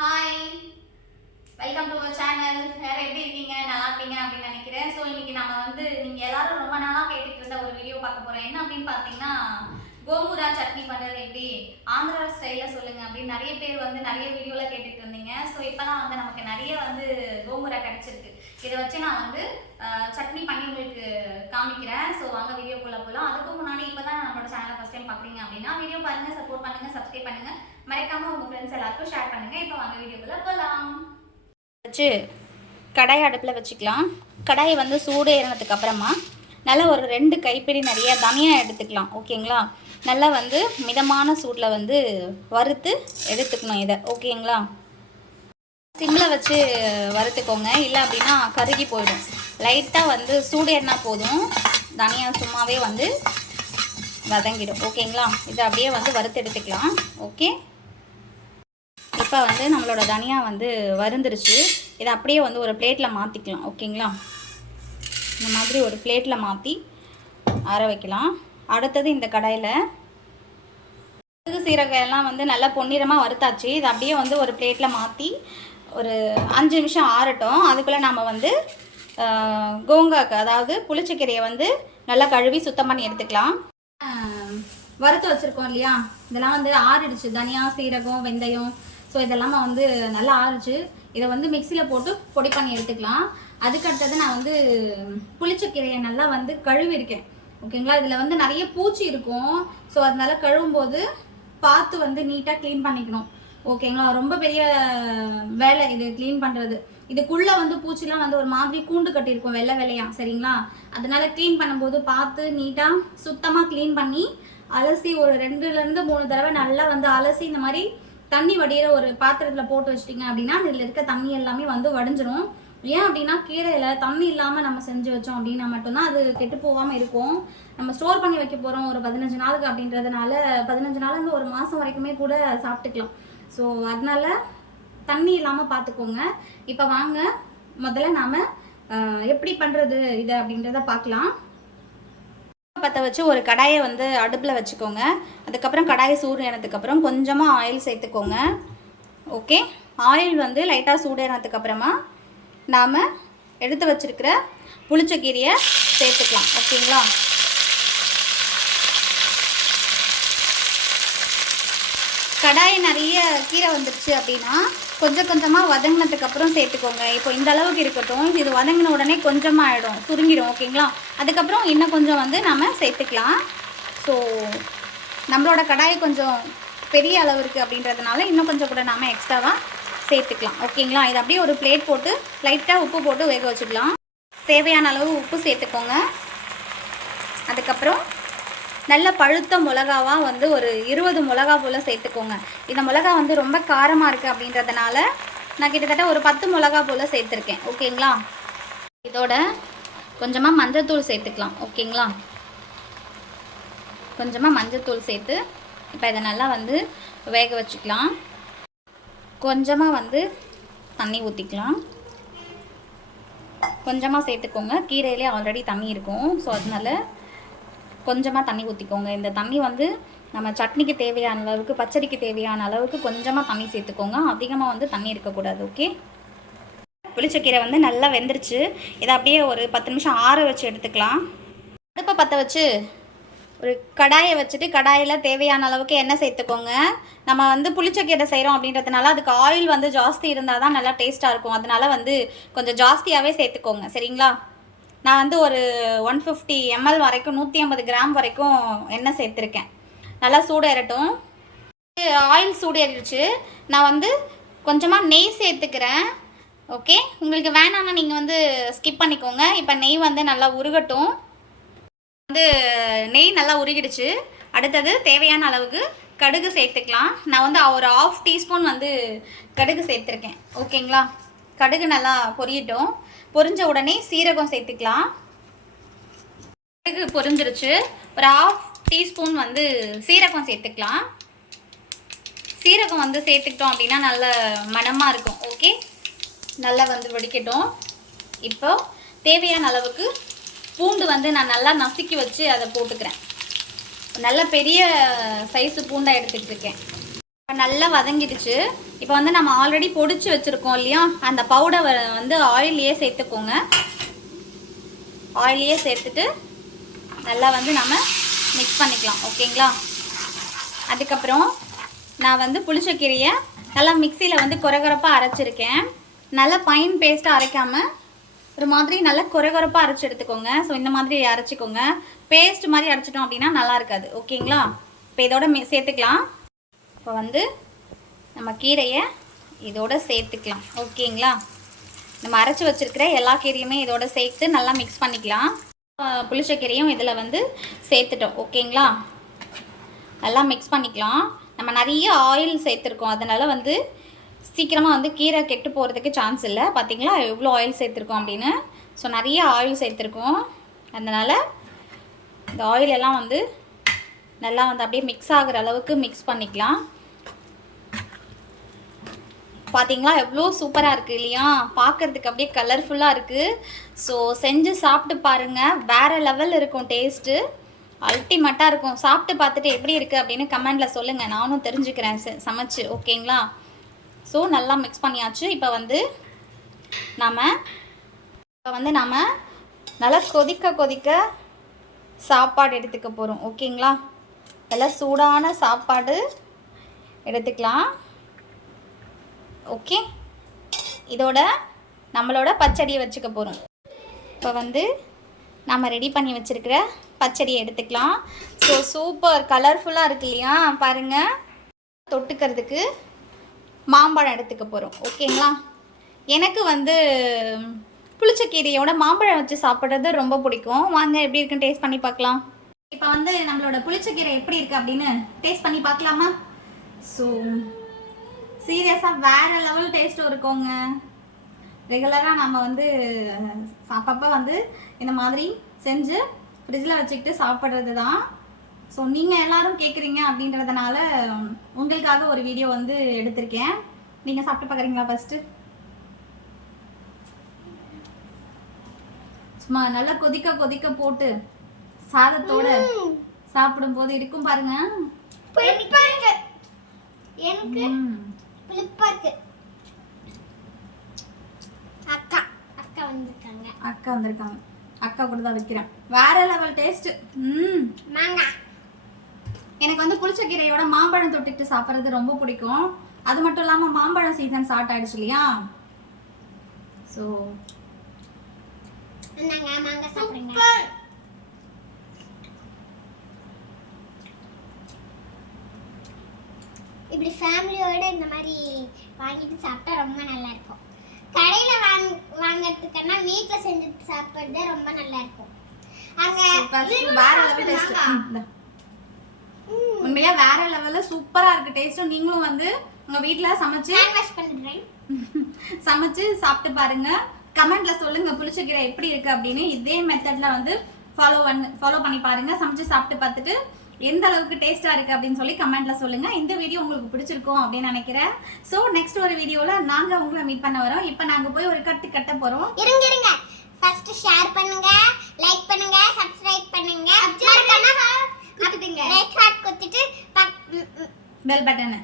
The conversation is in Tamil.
Hi, welcome to our channel. வேறு எப்படி இருக்கீங்க? நல்லா இருப்பீங்க அப்படின்னு நினைக்கிறேன். ஸோ இன்னைக்கு நம்ம வந்து நீங்கள் எல்லாரும் ரொம்ப நாளாக கேட்டுட்டு இருந்த ஒரு வீடியோ பார்க்க போகிறோம். என்ன அப்படின்னு பார்த்தீங்கன்னா, கோங்குரா சட்னி பண்ணுறது எப்படி ஆந்திரா ஸ்டைலில் சொல்லுங்கள் அப்படின்னு நிறைய பேர் வந்து நிறைய வீடியோவில் கேட்டுட்டு இருந்தீங்க. ஸோ இப்போ தான் வந்து நமக்கு நிறைய வந்து கோங்குரா கிடச்சிருக்கு. இதை வச்சு நான் வந்து சட்னி பண்ணி உங்களுக்கு காமிக்கிறேன். ஸோ வாங்க வீடியோக்குள்ளே போகலாம். அதுக்கு முன்னாடி இப்போ தான் நம்மளோட சேனலை ஃபஸ்ட் டைம் பார்க்குறீங்க அப்படின்னா வீடியோ பாருங்கள், சப்போர்ட் பண்ணுங்கள், சப்ஸ்கிரைப் பண்ணுங்கள், மறக்காமல் உங்கள் ஃப்ரெண்ட்ஸ் எல்லாருக்கும் ஷேர் பண்ணுங்கள். இப்போ வாங்க வீடியோக்குள்ளே போகலாம். வச்சு கடாயை அடுப்பில் வச்சுக்கலாம். கடாயை வந்து சூடு ஏறினதுக்கு அப்புறமா நல்லா ஒரு 2 கைப்பிடி நிறைய தனியா எடுத்துக்கலாம். ஓகேங்களா? நல்லா வந்து மிதமான சூடில் வந்து வறுத்து எடுத்துக்கணும் இதை. ஓகேங்களா? சிம்மில் வச்சு வறுத்துக்கோங்க, இல்லை அப்படின்னா கருகி போயிடும். லைட்டாக வந்து சூடு ஏறினா போதும், தனியா சும்மாவே வந்து வதங்கிடும். ஓகேங்களா? இதை அப்படியே வந்து வறுத்து எடுத்துக்கலாம். ஓகே, இப்போ வந்து நம்மளோட தனியா வந்து வறுந்துருச்சு. இதை அப்படியே வந்து ஒரு பிளேட்டில் மாற்றிக்கலாம். ஓகேங்களா? இந்த மாதிரி ஒரு பிளேட்டில் மாற்றி ஆற வைக்கலாம். அடுத்தது இந்த கடாயில் சீரகம் எல்லாம் வந்து நல்லா பொன்னிறமாக வறுத்தாச்சு. இதை அப்படியே வந்து ஒரு பிளேட்டில் மாற்றி ஒரு 5 நிமிஷம் ஆறட்டும். அதுக்குள்ளே நம்ம வந்து கோங்காக்கு, அதாவது புளிச்சக்கீரையை வந்து நல்லா கழுவி சுத்தம் பண்ணி எடுத்துக்கலாம். வறுத்து வச்சுருக்கோம் இல்லையா, இதெல்லாம் வந்து ஆறிடுச்சு. தனியா, சீரகம், வெந்தயம், ஸோ இதெல்லாம் வந்து நல்லா ஆறிச்சு. இதை வந்து மிக்சியில் போட்டு பொடி பண்ணி எடுத்துக்கலாம். அதுக்கடுத்தது நான் வந்து புளிச்சக்கீரையை நல்லா வந்து கழுவிருக்கேன். ஓகேங்களா? இதில் வந்து நிறைய பூச்சி இருக்கும். ஸோ அதனால கழுவும்போது பார்த்து வந்து நீட்டாக க்ளீன் பண்ணிக்கணும். ஓகேங்களா? ரொம்ப பெரிய வேலை இது க்ளீன் பண்ணுறது. இதுக்குள்ளே வந்து பூச்சிலாம் வந்து ஒரு மாதிரி கூண்டு கட்டியிருக்கும், வெள்ளை வெள்ளையாக. சரிங்களா? அதனால க்ளீன் பண்ணும்போது பார்த்து நீட்டாக சுத்தமாக க்ளீன் பண்ணி அலசி ஒரு 2லேருந்து 3 தடவை நல்லா வந்து அலசி இந்த மாதிரி தண்ணி வடிகிற ஒரு பாத்திரத்தில் போட்டு வச்சிட்டிங்க அப்படின்னா இதில் இருக்க தண்ணி எல்லாமே வந்து வடிஞ்சிரும். ஏன் அப்படின்னா கீரையில் தண்ணி இல்லாமல் நம்ம செஞ்சு வச்சோம் அப்படின்னா மட்டும்தான் அது கெட்டு போகாமல் இருக்கும். நம்ம ஸ்டோர் பண்ணி வைக்க போகிறோம் ஒரு 15 நாளுக்கு அப்படின்றதுனால 15 நாள்லேருந்து ஒரு மாதம் வரைக்குமே கூட சாப்பிட்டுக்கலாம். ஸோ அதனால தண்ணி இல்லாமல் பார்த்துக்கோங்க. இப்போ வாங்க முதல்ல நாம் எப்படி பண்ணுறது இதை அப்படின்றத பார்க்கலாம். பற்ற வச்சு ஒரு கடாயை வந்து அடுப்பில் வச்சுக்கோங்க. அதுக்கப்புறம் கடாயை சூடு ஏறினதுக்கப்புறம் கொஞ்சமாக ஆயில் சேர்த்துக்கோங்க. ஓகே, ஆயில் வந்து லைட்டாக சூடு ஏறினதுக்கப்புறமா நாம் எடுத்து வச்சுருக்கிற புளிச்சக்கீரையை சேர்த்துக்கலாம். ஓகேங்களா? கடாய் நிறைய கீரை வந்துடுச்சு அப்படின்னா கொஞ்சம் கொஞ்சமாக வதங்கினதுக்கப்புறம் சேர்த்துக்கோங்க. இப்போ இந்த அளவுக்கு இருக்கட்டும். இது வதங்கின உடனே கொஞ்சமாக ஆகிடும், சுருங்கிடும். ஓகேங்களா? அதுக்கப்புறம் இன்னும் கொஞ்சம் வந்து நம்ம சேர்த்துக்கலாம். ஸோ நம்மளோட கடாய் கொஞ்சம் பெரிய அளவு இருக்குது அப்படின்றதுனால இன்னும் கொஞ்சம் கூட நாம் எக்ஸ்ட்ராவாக சேர்த்துக்கலாம். ஓகேங்களா? இது அப்படியே ஒரு பிளேட் போட்டு லைட்டாக உப்பு போட்டு வேக வச்சுக்கலாம். தேவையான அளவு உப்பு சேர்த்துக்கோங்க. அதுக்கப்புறம் நல்ல பழுத்த மிளகாவாக வந்து ஒரு 20 மிளகா போல் சேர்த்துக்கோங்க. இந்த மிளகா வந்து ரொம்ப காரமாக இருக்குது அப்படின்றதுனால நான் கிட்டத்தட்ட ஒரு 10 மிளகா போல் சேர்த்துருக்கேன். ஓகேங்களா? இதோட கொஞ்சமாக மஞ்சள்தூள் சேர்த்துக்கலாம். ஓகேங்களா? கொஞ்சமாக மஞ்சள்தூள் சேர்த்து இப்போ இதை நல்லா வந்து வேக வச்சுக்கலாம். கொஞ்சமாக வந்து தண்ணி ஊற்றிக்கலாம். கொஞ்சமாக சேர்த்துக்கோங்க. கீரையிலே ஆல்ரெடி தண்ணி இருக்கும். ஸோ அதனால கொஞ்சமாக தண்ணி ஊற்றிக்கோங்க. இந்த தண்ணி வந்து நம்ம சட்னிக்கு தேவையான அளவுக்கு, பச்சடிக்கு தேவையான அளவுக்கு கொஞ்சமாக தண்ணி சேர்த்துக்கோங்க. அதிகமாக வந்து தண்ணி இருக்கக்கூடாது. ஓகே, புளிச்சக்கீரை வந்து நல்லா வெந்துருச்சு. இதை அப்படியே ஒரு 10 நிமிஷம் ஆற வச்சு எடுத்துக்கலாம். அடுப்பை பற்ற வச்சு ஒரு கடாயை வச்சுட்டு கடாயில் தேவையான அளவுக்கு எண்ணெய் சேர்த்துக்கோங்க. நம்ம வந்து புளிச்சக்கீரை செய்கிறோம் அப்படின்றதுனால அதுக்கு ஆயில் வந்து ஜாஸ்தி இருந்தால் தான் நல்லா டேஸ்ட்டாக இருக்கும். அதனால வந்து கொஞ்சம் ஜாஸ்தியாகவே சேர்த்துக்கோங்க. சரிங்களா? நான் வந்து ஒரு 150 ml வரைக்கும் 150 கிராம் வரைக்கும் எண்ணெய் சேர்த்துருக்கேன். நல்லா சூடேறட்டும். ஆயில் சூடேறிடுச்சு. நான் வந்து கொஞ்சமாக நெய் சேர்த்துக்கிறேன். ஓகே, உங்களுக்கு வேணாம்னா நீங்கள் வந்து ஸ்கிப் பண்ணிக்கோங்க. இப்போ நெய் வந்து நல்லா உருகட்டும். வந்து நெய் நல்லா உருகிடுச்சு. அடுத்தது தேவையான அளவுக்கு கடுகு சேர்த்துக்கலாம். நான் வந்து ஒரு 1/2 டீஸ்பூன் வந்து கடுகு சேர்த்துருக்கேன். ஓகேங்களா? கடுகு நல்லா பொரியட்டும். பொரிஞ்ச உடனே சீரகம் சேர்த்துக்கலாம். கடுகு பொரிஞ்சிருச்சு. ஒரு 1/2 டீஸ்பூன் வந்து சீரகம் சேர்த்துக்கலாம். சீரகம் வந்து சேர்த்துக்கிட்டோம் அப்படின்னா நல்ல மணமாக இருக்கும். ஓகே, நல்லா வந்து வெடிக்கட்டும். இப்போ தேவையான அளவுக்கு பூண்டு வந்து நான் நல்லா நசுக்கி வச்சு அதை போட்டுக்கிறேன். நல்ல பெரிய சைஸு பூண்டாக எடுத்துகிட்டு இருக்கேன். நல்லா வதங்கிடுச்சு. இப்போ வந்து நம்ம ஆல்ரெடி பொடிச்சு வச்சுருக்கோம் இல்லையா, அந்த பவுடரை வந்து ஆயிலையே சேர்த்துக்கோங்க. ஆயிலையே சேர்த்துட்டு நல்லா வந்து நம்ம மிக்ஸ் பண்ணிக்கலாம். ஓகேங்களா? அதுக்கப்புறம் நான் வந்து புளிச்சக்கீரையை நல்லா மிக்சியில் வந்து கொரகொரப்பாக அரைச்சிருக்கேன். நல்லா ஃபைன் பேஸ்ட்டாக அரைக்காமல் ஒரு மாதிரி நல்லா கொரகொரப்பாக அரைச்சி எடுத்துக்கோங்க. ஸோ இந்த மாதிரி அரைச்சிக்கோங்க. பேஸ்ட் மாதிரி அரைச்சிட்டோம் அப்படின்னா நல்லா இருக்காது. ஓகேங்களா? இப்போ இதோட சேர்த்துக்கலாம். இப்போ வந்து நம்ம கீரையை இதோட சேர்த்துக்கலாம். ஓகேங்களா? நம்ம அரைச்சி வச்சுருக்கிற எல்லா கீரையுமே இதோட சேர்த்து நல்லா மிக்ஸ் பண்ணிக்கலாம். புளிச்சக்கீரையும் இதில் வந்து சேர்த்துட்டோம். ஓகேங்களா? நல்லா மிக்ஸ் பண்ணிக்கலாம். நம்ம நிறைய ஆயில் சேர்த்துருக்கோம், அதனால் வந்து சீக்கிரமாக வந்து கீரை கெட்டு போகிறதுக்கு சான்ஸ் இல்லை. பார்த்திங்களா எவ்வளோ ஆயில் சேர்த்துருக்கோம் அப்படின்னு. ஸோ நிறைய ஆயில் சேர்த்துருக்கோம், அதனால் இந்த ஆயில் எல்லாம் வந்து நல்லா வந்து அப்படியே மிக்ஸ் ஆகிற அளவுக்கு மிக்ஸ் பண்ணிக்கலாம். பார்த்திங்களா எவ்வளோ சூப்பராக இருக்குது இல்லையா? பார்க்குறதுக்கு அப்படியே கலர்ஃபுல்லாக இருக்குது. ஸோ செஞ்சு சாப்பிட்டு பாருங்கள், வேறு லெவல் இருக்கும் டேஸ்ட்டு, அல்டிமேட்டாக இருக்கும். சாப்பிட்டு பார்த்துட்டு எப்படி இருக்குது அப்படின்னு கமெண்டில் சொல்லுங்கள், நானும் தெரிஞ்சுக்கிறேன் சமைச்சு. ஓகேங்களா? ஸோ நல்லா மிக்ஸ் பண்ணியாச்சு. இப்போ வந்து நம்ம நல்லா கொதிக்க சாப்பாடு எடுத்துக்க போகிறோம். ஓகேங்களா? நல்லா சூடான சாப்பாடு எடுத்துக்கலாம். ஓகே, இதோட நம்மளோட பச்சடியை வச்சுக்க போகிறோம். இப்போ வந்து நம்ம ரெடி பண்ணி வச்சுருக்கிற பச்சடியை எடுத்துக்கலாம். ஸோ சூப்பர் கலர்ஃபுல்லாக இருக்கு இல்லையா? பாருங்கள், தொட்டுக்கிறதுக்கு மாம்பழம் எடுத்துக்க போகிறோம். ஓகேங்களா? எனக்கு வந்து புளிச்சக்கீரையோட மாம்பழம் வச்சு சாப்பிட்றது ரொம்ப பிடிக்கும். வாங்க எப்படி இருக்குன்னு டேஸ்ட் பண்ணி பார்க்கலாம். இப்போ வந்து நம்மளோட புளிச்சக்கீரை எப்படி இருக்குது அப்படின்னு டேஸ்ட் பண்ணி பார்க்கலாமா? ஸோ சீரியஸாக வேறு லெவல் டேஸ்ட்டும் இருக்குங்க. ரெகுலராக நம்ம வந்து அப்பப்போ வந்து இந்த மாதிரி செஞ்சு ஃப்ரிட்ஜில் வச்சுக்கிட்டு சாப்பிட்றது தான். ஸோ நீங்கள் எல்லோரும் கேட்குறீங்க அப்படின்றதுனால உங்களுக்காக ஒரு வீடியோ வந்து எடுத்திருக்கேன். நீங்கள் சாப்பிட்டு பார்க்குறீங்களா? ஃபஸ்ட்டு சும்மா நல்லா கொதிக்க போட்டு சாதத்தோடு சாப்பிடும்போது இருக்கும் பாருங்க. அக்கா வந்திருக்காங்க. அக்கா கூட தான் வைக்கிறேன். வேற லெவல் டேஸ்ட். எனக்கு வந்து புளிச்சக்கீரையோட மாம்பழம் தொட்டுட்டு சாப்பிட்றது ரொம்ப பிடிக்கும். அது மட்டும் இல்லாமல் மாம்பழம் சீசன் ஸ்டார்ட் ஆயிடுச்சு இல்லையா? ஸோ இப்படி ஃபேமிலியோட இந்த மாதிரி வாங்கிட்டு சாப்பிட்டா ரொம்ப நல்லா இருக்கும். கடையில் வாங்கிறதுக்குன்னா வீட்டில் செஞ்சு சாப்பிட்றது ரொம்ப நல்லா இருக்கும். உண்மையா வேற லெவல்ல சூப்பரா இருக்கு டேஸ்டும். நீங்களும் வந்து உங்க வீட்ல சமைச்சு சாப்பிட்டு பாருங்க. கமெண்ட்ல சொல்லுங்க புளிச்சக்கீரை எப்படி இருக்கு அப்படின்னு. இதே மெத்தட்ல வந்து ஃபாலோ பண்ணி பாருங்க. சமைச்சு சாப்பிட்டு பார்த்துட்டு எந்த அளவுக்கு டேஸ்டா இருக்கு அப்படின்னு சொல்லி கமெண்ட்ல சொல்லுங்க. இந்த வீடியோ உங்களுக்கு பிடிச்சிருக்கும் அப்படின்னு நினைக்கிறேன். ஸோ நெக்ஸ்ட் ஒரு வீடியோல நாங்க உங்களை மீட் பண்ண வரோம். இப்போ நாங்க போய் ஒரு கட்ட போறோம். இருங்க ஃபர்ஸ்ட் ஷேர் பண்ணுங்க, லைக் பண்ணுங்க, சப்ஸ்கிரைப் பண்ணுங்க, ரெட் ஹார்ட் குத்திட்டு பெல் பட்டனை